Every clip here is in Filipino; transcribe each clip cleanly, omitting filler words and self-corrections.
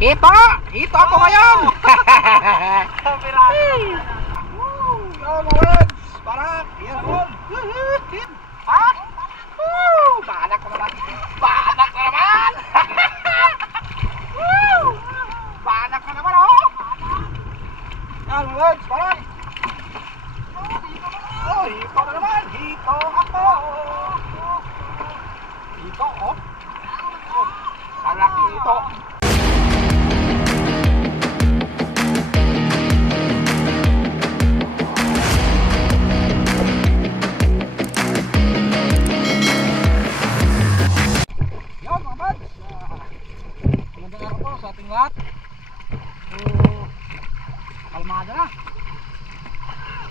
Ito! Ito ako ngayon! Yo, Maweds! Barak! Yan, Mawed! Ha? Banak na naman! Banak na naman! Banak na naman, oh! Yan, Maweds! Barak! Oh, hito na naman! Hito ako! Hito, oh! Kalaki ito! Sa ating lahat. So, kalmada na.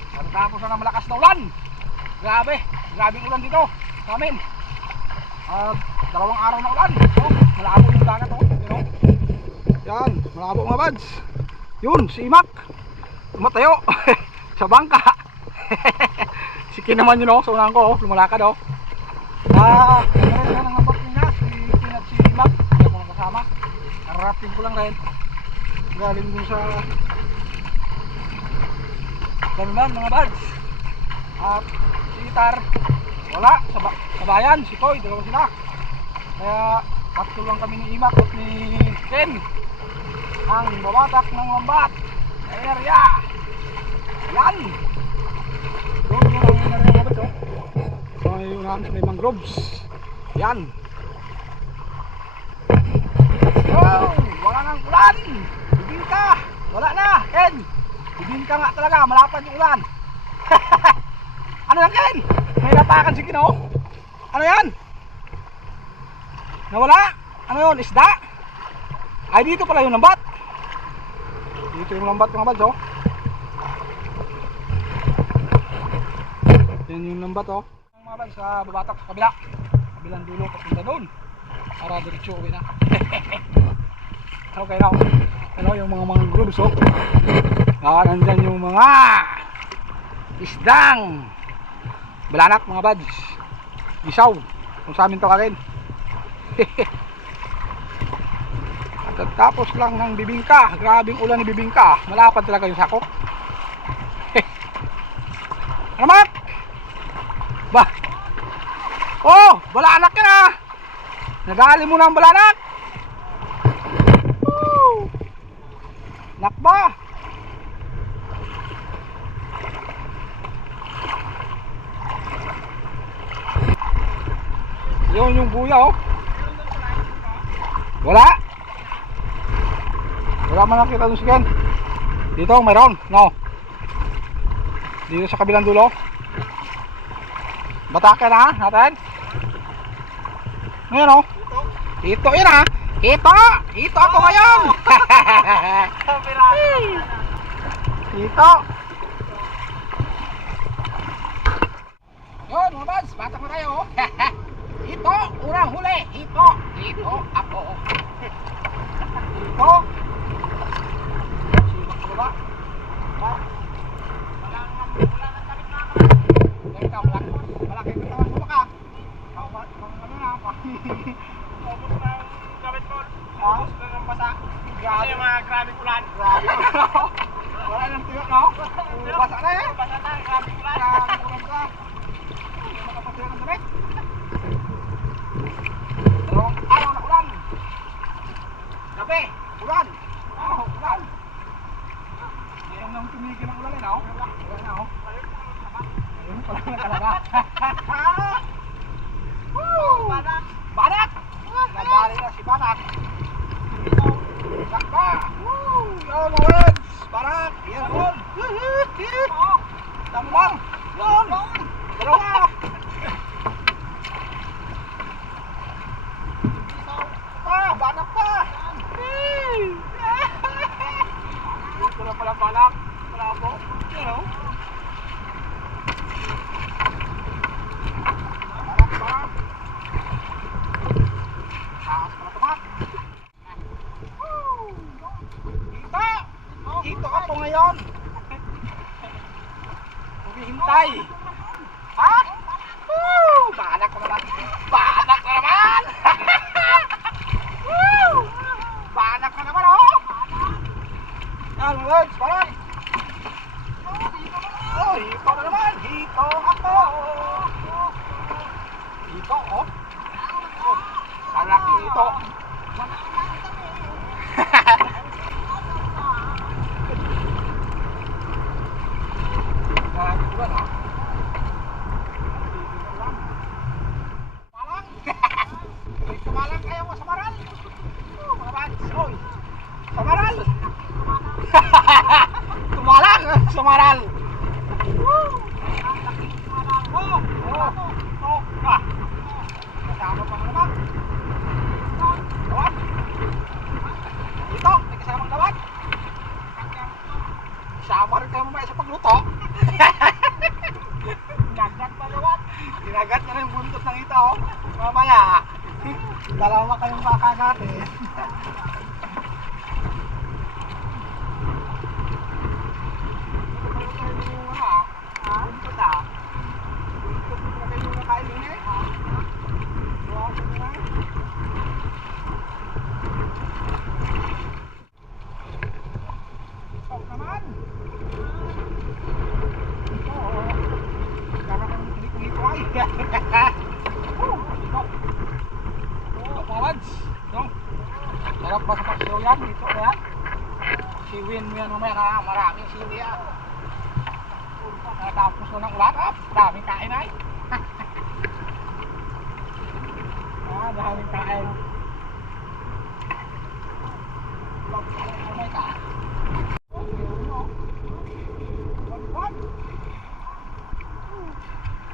Pagkatapos na ng malakas na ulan. Grabing ulan dito sa amin. 2 araw na ulan. So, malabo yung dagat, oh. Yan, malabo mga buds. Yun, si Imak tumatayo sa bangka. Si Kin naman yun, oh. So, unahan ko, oh. Lumalakad, oh. Meron na ng abot niya si Kin at si Imak. Hindi ako nakasama. Kararating ko lang rin galing dun sa Ganman mga buds. At si Itar wala sa bayan, si Koy, dalawa sila. Kaya tatlo lang kami ni Imak at ni Ken ang babatak ng lambat sa area. Yan doon yung ang area mga buds, oh. So yun ang may mangroves. Yan. Wow! Wala nang ulan! Bibingka! Wala na! Ken! Bibingka nga talaga! Malapad yung ulan! Ano yan, Ken? May napakan si Kino? Ano yan? Nawala? Ano yun? Isda? Ay, dito pala yung lambat! Dito yung lambat mga buds, oh. Yan yung lambat, oh. Mga buds, sa babatak sa kabila. Kabilang dulo, papunta doon. Para diretso uwi na. Okay now. Ano yung mga groups, oh. Nandyan yung mga isdang balanak mga buds. Isaw. Kung sa amin to karin. At tapos lang ng bibingka. Grabing ulan ni bibingka. Malapad talaga yung sakop. Ano mak? Ba? Oh, balanak yan, ah. Nagali mo na ang balanak. Nakba. Yun yung buya, oh. Wala man nakita doon si Ken. Dito mayroon, no. Dito sa kabilang dulo. Batakan na natin. Ngayon, oh. Ito yun, ah. Ito ako ngayon. Ito. Yun mga buds, batak na tayo. Ito, unang huli. Ito ako. Ito. Simak ko ba? Malaki ka naman mo ka. Ano na pa? Ubus na ang gamit ko. Ubus na ng basa. Grabe yung mga grabing ulan. Wala nang tuyok, no? Basa na eh. Basa na, grabing ulan. Grabing ulan ka. Hindi makapatuyo ng damit. 2 araw na ulan. Gabi, ulan. Ulan. Hindi nang tumigil ng ulan eh, no? Wala na, oh. Ayun pala na talaga. Banak! Nagdali na si Banak. Sakba! Yo, Maweds! Banak! Yan, Mawed! Dami lang! Yun! Dalawa! Banak pa! Dito na pala Banak. Bravo! Yan, oh! Dito ako ngayon. Huwihintay. Ha? Banak na naman. Banak na naman. Banak na naman, oh. Yan mga lods, parang. Oh, hito na naman. Hito ako. Hito, oh. Kalaki hito. Kalaki ko ba na? Tumalang kayo sa maral. Oh, mga bads. Oy. Sa maral. Tumalang sa maral. Kasama pa naman. Dawat. Ito, may kasamang dawat. Sama rin kayo mamaya sa pagluto. Ginagat pa dawat. Ginagat na rin yung buntot ng ito. Mamaya. Dalawa kayong makagatin. Sarap ba sa pagsiyo yan? Dito kaya? Siwin mo yan mamaya na maraming siwi yan. Natapos ko ng ulat. Daming kain ay. Daming kain. May ka.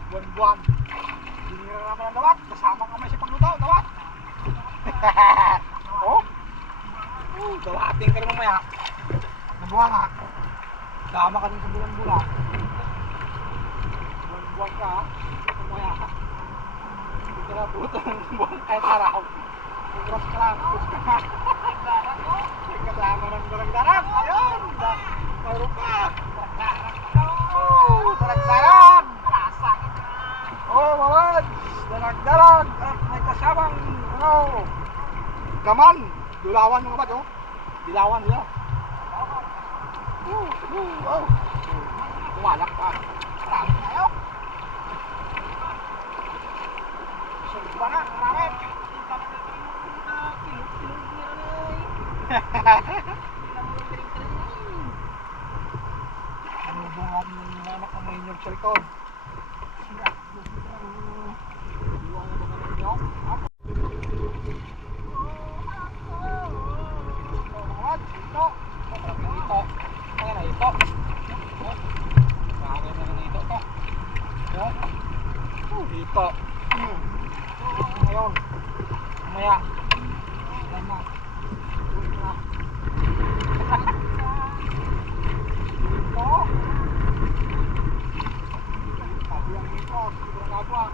Buwan-buwan. Hindi na naman ang dawat. Kasama kami sa pagluto. Dawat. Oh? Dawating ka rin mamaya. Nabuha ka. Sama ka din sa bulan-bulan. Buwan-buwan ka. Mamaya ka. Hindi ka na puto ng buwan kahit araw. Pagras ka lang. May kasama ng darag-darag. Ayun! Mayroon pa. Darag-darag! Oh, mamad! Darag-darag! At may kasamang gaman! Dulawan mga bad, oh. Dilawan nila. Oh. Tumalak pa. Marami tayo. Sunod ba na? Marami. Ano bungan ng anak ng may inyong sa likod? Iwan na ba ka ng inyong? Ito. Maraming ito. Ayan na ito. Maraming na ito to. Ito. Ngayon. Mamaya. Ayan na. Ito. Sabi ang ito. Sigurang kapwa.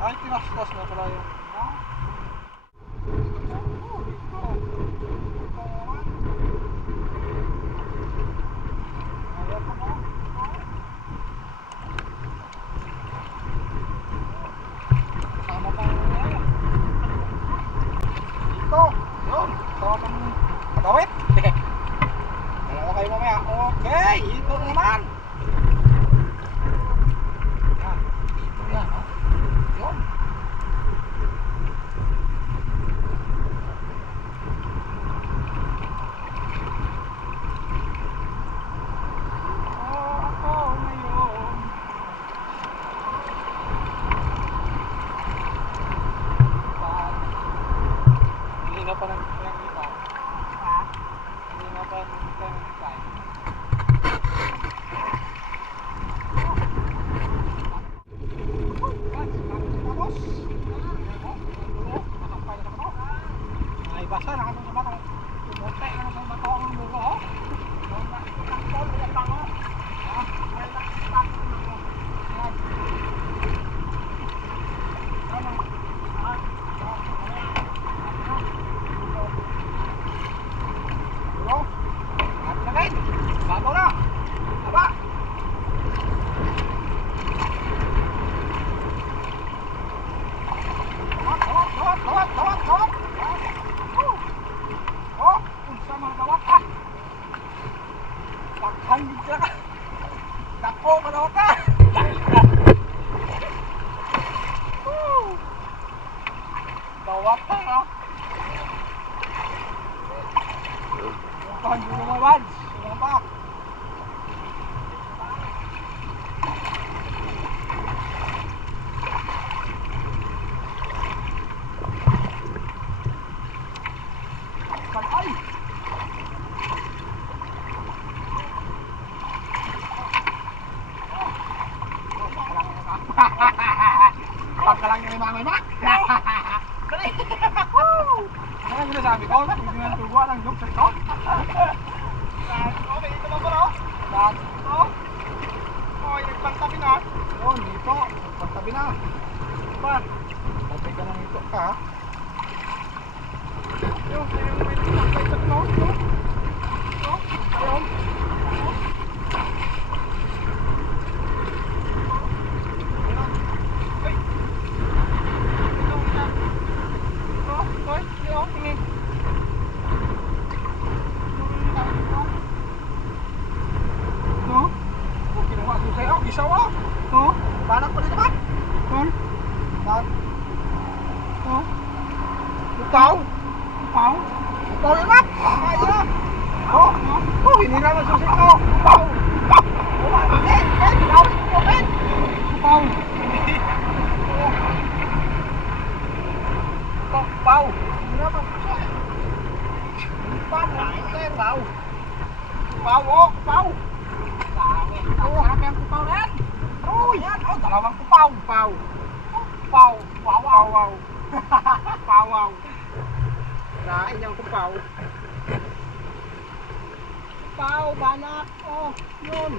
Ay, tinastas na pala yung kasama pa ito, yun, kasama pang kadawit. Dalawa kayo mamaya. Okay, ito naman. Yan, ito yan, oh. Yun. Malabo, malawak ka. Lawak ka ha. Ang gulo mo, Bads. Ano pa? Kalay! Pagkalang yung mga mak! Dali! Ano yung sinasabi ko? Pwede na tuwa ng joke sa ito? Okay, dito ba ba no? Lahat ito? Okay, nagpantabi na. Yun, dito. Nagpantabi na. Diba? Patay ka ng ito ka. Yun, ayun may nagpantay sa ito. Yun. Ayun. Gisawa. Oh, banat pa rin naman. Ban. Oh. Upaw. Upaw. Upaw yun lang. Kaya. Oh. Oh, hinira na susi ko. Upaw. Upaw. Upaw. Upaw. Hinira pa susi. Upaw. Upaw. Oh, upaw. Oh, harap yang kupaw na yan. Oh, yan. Oh, dalawang kupaw. Kupaw. Kupaw. Kupaw. Kupaw. Nain yung kupaw. Kupaw, banak. Oh, yun.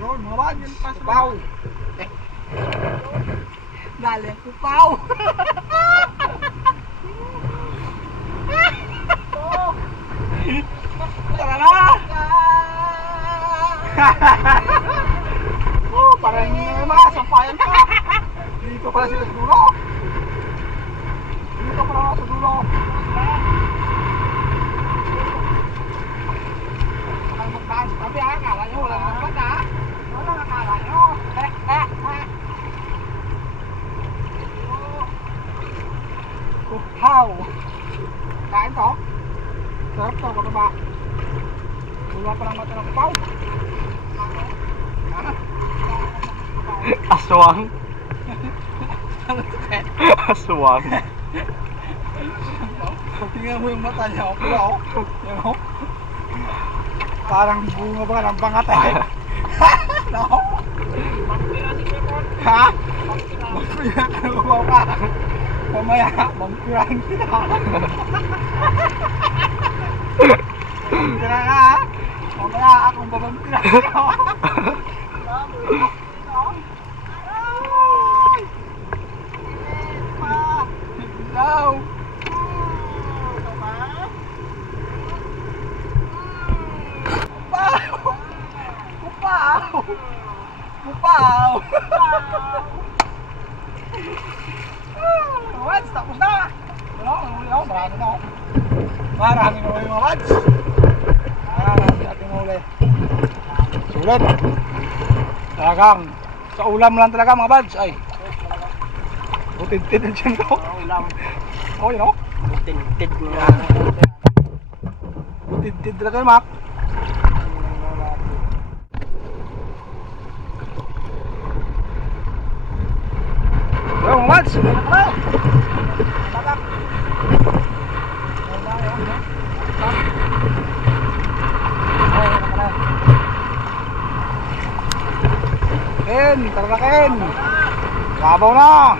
Yun, mga bag. Kupaw. Dali, kupaw. Oh. Tara na. Oh, parang hindi na naman, sampayan ka. Dito pala sila sa dulo. Dito pala sa dulo. Walang magdaan sa tabi ha, akala nyo walang magdaan ha. Walang akala nyo. Kupaw. Kain to. Sarap to, mataba. Wala pa lang mata ng kupaw. Aswang. Aswang. Tingnan mo yung mata niya, pula oh. Yan oh. Parang bunga ba ng bangat eh. No? Ha? Magpira ka ng ubaw ka. Mamaya, magpirahin kita. Magpira ka ha. Mamaya akong babampirahin ka. Ilaw! Kupaw! Kupaw! Mads, tapos na! Ano? Huli ako, marami na ako. Marami na yung mga Mads. Marami ating huli. Sulit! Talagang, sa ulam lang talaga mga Mads. Ay! Utid-tid na dyan ko. Ulam. Oh, yun o. Utid na. Utid-tid talaga Mac. Yo, mga Mads. Ano ka na? Tatak. Ken, tara na Ken. Labaw na.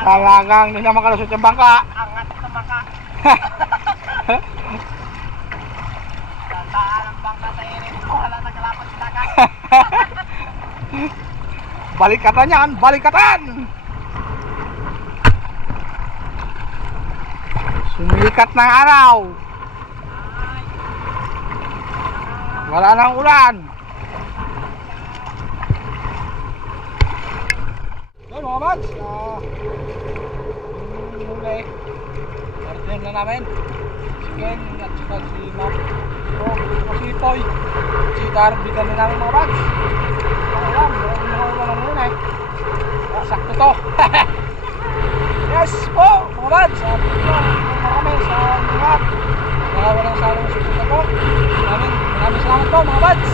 Talagang hindi naman kalusot yung bangka. Angat sa bangka. Tandaan ang bangka sa irin. Wala nagalapat sa dagat. Balikatan yan, balikatan. Sumikat ng araw. Wala nang ulan. Yun mga Mads, huli. Order na namin. Ken at saka si Mac. Si Poy. Si Darby kami namin mga bads. Alam, wala muna eh. Sakto to. Yes po, mga bads. Sabi ko, kami sa lahat. Walang salang susunod po. Maraming salamat po mga bads.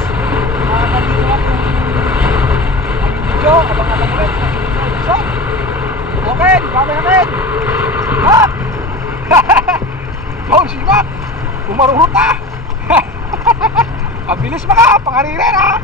Nandito lang yung aming video. Abang-abang ulit sa susunod episode. Okay, grabe natin. Mac! Oh, si Mac! Umarurot na! Ang bilis mga, pangaririn ha!